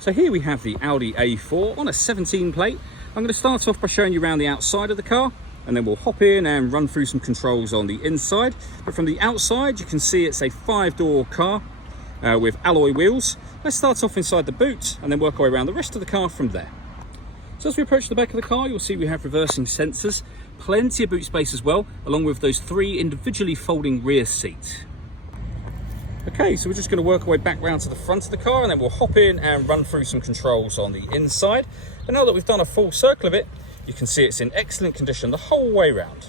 So here we have the Audi A4 on a 17 plate. I'm going to start off by showing you around the outside of the car, and then we'll hop in and run through some controls on the inside. But from the outside, you can see it's a 5-door car with alloy wheels. Let's start off inside the boot and then work our way around the rest of the car from there. So as we approach the back of the car, you'll see we have reversing sensors, plenty of boot space as well, along with those 3 individually folding rear seats. Okay, so we're just going to work our way back round to the front of the car, and then we'll hop in and run through some controls on the inside. And now that we've done a full circle of it, you can see it's in excellent condition the whole way round.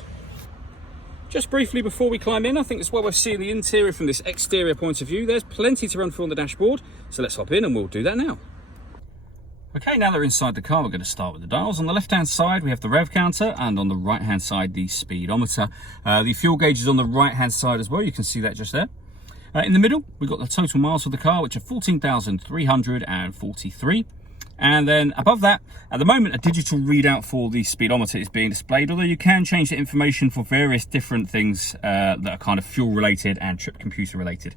Just briefly before we climb in, I think it's well worth seeing the interior from this exterior point of view. There's plenty to run through on the dashboard, so let's hop in and we'll do that now. Okay, now that we're inside the car, we're going to start with the dials. On the left-hand side, we have the rev counter, and on the right-hand side, the speedometer. The fuel gauge is on the right-hand side as well. You can see that just there. In the middle, we've got the total miles of the car, which are 14,343. And then above that, at the moment, a digital readout for the speedometer is being displayed, although you can change the information for various different things that are kind of fuel-related and trip computer-related.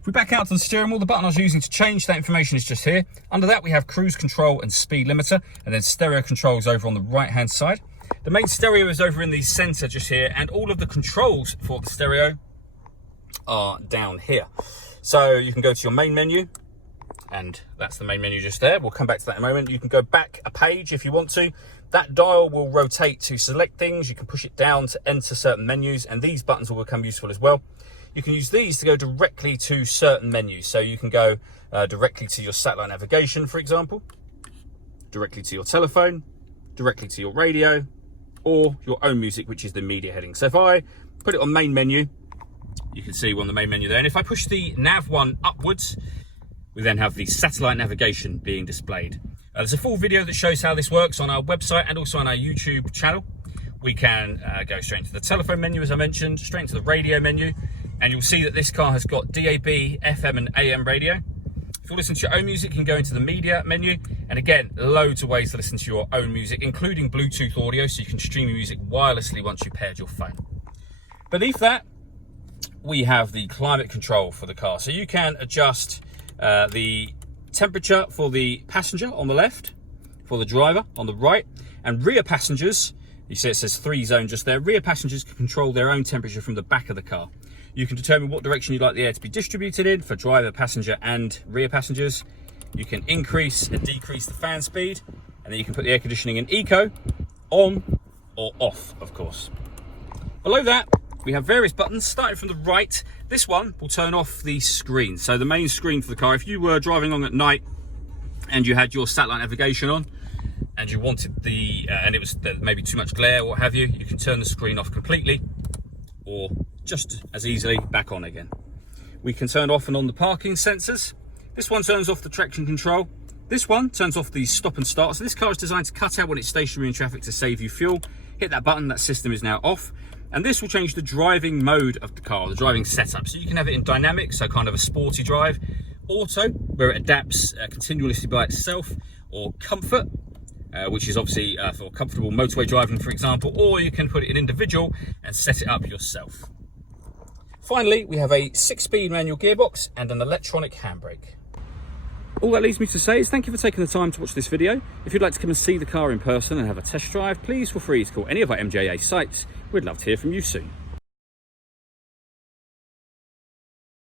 If we back out to the steering wheel, the button I was using to change that information is just here. Under that, we have cruise control and speed limiter, and then stereo controls over on the right-hand side. The main stereo is over in the center just here, and all of the controls for the stereo are down here. So you can go to your main menu, and that's the main menu just there. We'll come back to that in a moment. You can go back a page if you want to. That dial will rotate to select things. You can push it down to enter certain menus, and these buttons will become useful as well. You can use these to go directly to certain menus. So you can go directly to your satellite navigation, for example, directly to your telephone, directly to your radio, or your own music, which is the media heading. So if I put it on main menu, you can see we're on the main menu there. And if I push the nav one upwards, we then have the satellite navigation being displayed. There's a full video that shows how this works on our website and also on our YouTube channel. We can go straight into the telephone menu, as I mentioned, straight into the radio menu, and you'll see that this car has got DAB, FM and AM radio. If you listen to your own music, you can go into the media menu, and again, loads of ways to listen to your own music, including Bluetooth audio, so you can stream your music wirelessly once you've paired your phone. Beneath that, we have the climate control for the car. So you can adjust the temperature for the passenger on the left, for the driver on the right, and rear passengers, you see it says 3 zone just there. Rear passengers can control their own temperature from the back of the car. You can determine what direction you'd like the air to be distributed in for driver, passenger and rear passengers. You can increase and decrease the fan speed, and then you can put the air conditioning in eco, on or off, of course. Below that, we have various buttons, starting from the right. This one will turn off the screen. So the main screen for the car, if you were driving along at night and you had your satellite navigation on and you wanted and it was maybe too much glare or what have you, you can turn the screen off completely or just as easily back on again. We can turn off and on the parking sensors. This one turns off the traction control. This one turns off the stop and start. So this car is designed to cut out when it's stationary in traffic to save you fuel. Hit that button, that system is now off. And this will change the driving mode of the car, the driving setup. So you can have it in dynamic, so kind of a sporty drive, auto, where it adapts continuously by itself, or comfort, which is obviously for comfortable motorway driving, for example, or you can put it in individual and set it up yourself. Finally, we have a 6-speed manual gearbox and an electronic handbrake. All that leaves me to say is thank you for taking the time to watch this video. If you'd like to come and see the car in person and have a test drive, please feel free to call any of our MJA sites. We'd love to hear from you soon.